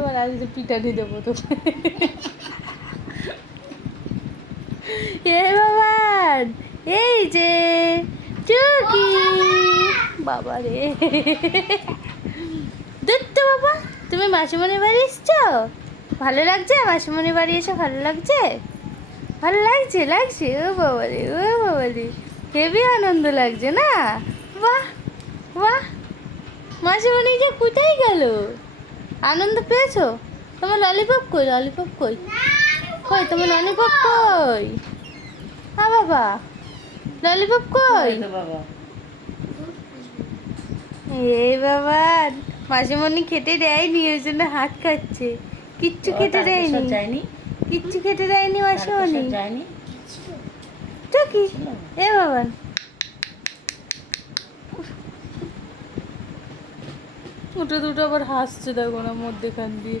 এবার আসলে দেবো তো এ বাবার এই যে চুকি। বাবা রে। দেখতে বাবা, তুমি মাসিমণির বাড়ি এসছো? ভালো লাগছে? মাসিমণির বাড়ি এসে ভালো লাগছে? ভালো লাগছে লাগছে? ও বাবা রে, ও বাবা রে। হেবি আনন্দ লাগছে না? বাহ বাহ। মাসিমণি যে কোথায় গেল? আনন্দ পেয়েছ? তোমার ললিপপ কই ললিপপ কই? কই তোমার ললিপপ কই? হ্যাঁ বাবা ললিপপ কই? এই বাবা। মাসিমণি খেতে দেয়নি ওই জন্য হাত খাচ্ছে কিচ্ছু খেতে দেয়নি। কিচ্ছু খেতে দেয়নি মাসিমণি? যায়নি তো কি? এ বাবা দুটো দুটো আবার হাসছে দেখো না মধ্যেখান দিয়ে।